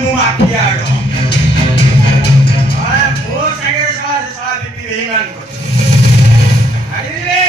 ମୁଁ ମାଫିଆ ଆଡ ମୋ ସାଙ୍ଗରେ ଶଳା ବିପି ବେଇମାନ କରୁଛି ଆଣିଲେ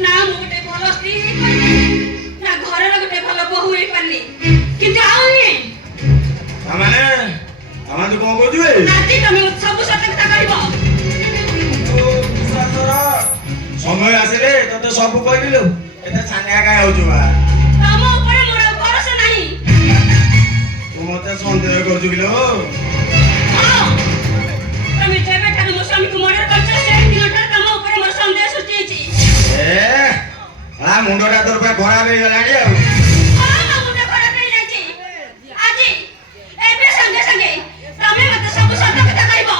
ना मुझे भल स्त्री ना घर गोटे ସବୁ କହିବି ଲୋ ଏତେ ଛାନିଆ କାଇଁ ହଉଛୁ ବା ତମ ଉପରେ ମୋର ଭରସା ନାହିଁ। ତୁ ମତେ ସନ୍ଦେହ କରୁଛୁ କିଲୋ ହଁ, ତମେ ଯେବେଠାରୁ ମୋ ସ୍ୱାମୀକୁ ମର୍ଡର କରିଛ ସେଇ ଦିନଠାରୁ ତମ ଉପରେ ମୋର ସନ୍ଦେହ ସୃଷ୍ଟି ହେଇଛି। ମୁଣ୍ଡଟା ତୋର ପାଇଁ ଖରାପ ହେଇଗଲାଣି ଆଉ ହଁ, ମୋ ମୁଣ୍ଡ ଖରାପ ହେଇଯାଇଛି। ଆଜି ଏବେ ସାଙ୍ଗେ ସାଙ୍ଗେ ତମେ ମତେ ସବୁ ସତ କଥା କହିବ।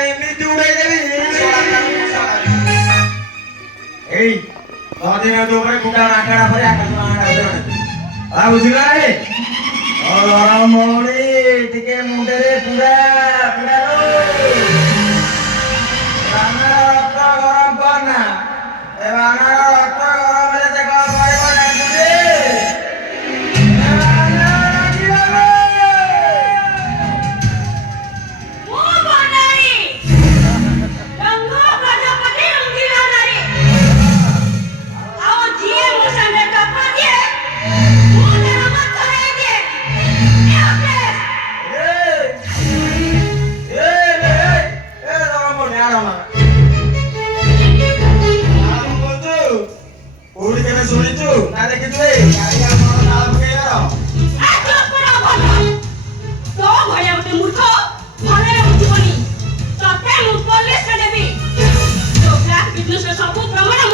ଏମିତି ଉଡେଇଦେବି ଏଇ ନଦୀ ନଦୀ ଉପରେ କୁଟା ମାଙ୍କଡା ପରେ ଆକାଶ ମାଙ୍କଡା ବୁଝିଲା ଗରମ ମଉଳି ଟିକେ ମୁଣ୍ଡରେ ପୁରା ପୁରା ରକ୍ତ ଗରମ କରନା ଏ ବାନର ରକ୍ତ ଗରମ ହେଲେ ସେ କଣ କରିବ ଜାଣିଛୁ ମୁଁ ବନାଇ ରଙ୍ଗ ଗଜପତି ରଙ୍ଗିଲା ନାରୀ। ଆଉ ଯିଏ ମୋ ସାଙ୍ଗେ ଟକ୍କର ଦିଏ ମୁଁ ତାର ମତ ଧରେଇ ଦିଏ। କୋଉଠି କେବେ ଶୁଣିଛୁ ନା ଦେଖିଛୁ ତୋ ଭଳିଆ ଗୋଟେ ମୂର୍ଖ ଭଲରେ ଉଠିବନି। ତତେ ମୁଁ ପୋଲିସରେ ଦେବି। ତୋ ବ୍ଲାକ୍ ବିଜନେସର ସବୁ